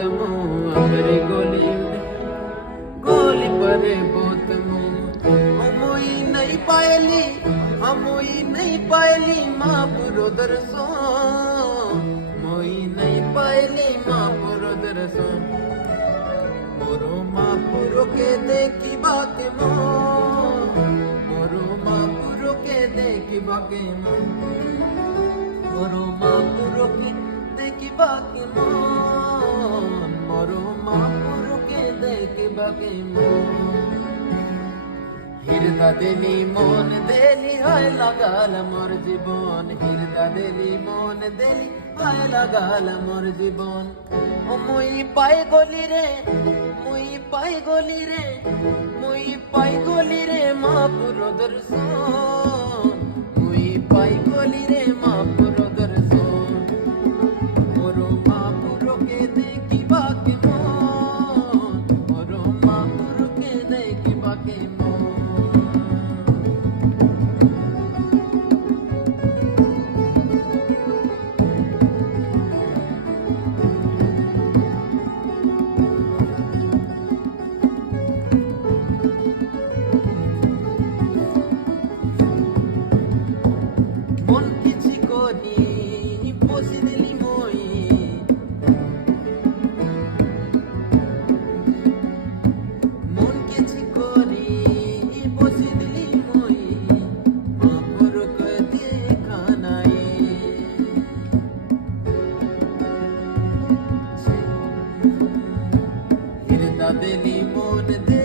बोतमो अमरी गोली गोली परे बोतमो हमोई नहीं पायली माँ पुरो दरसो मोई नहीं पायली माँ पुरो दरसो मोरो माँ पुरो के देखी बाके मो मोरो माँ पुरो के देखी बाके मो मोरो माँ पुरो के देखी बाके मो मोरो माँ पुरो के देखी बाके मो हिरदा देली मन देली हाय लागाल मोर जीवन हिरदा देली मन देली हाय लागाल मोर जीवन ও মুই পাই গলি রে মা পুরো দর্শন মুই পাই গলি রে মা পুরো দর্শন মোর মা পুরোকে দেখিবা কে মন মোর মা পুরোকে দেখিবা কে মন মন কিছু করি বসে দিলি মই মন কিছু করি বসে দিলি মই মাপুর দেখা নাই হিরদা দিলি মন দে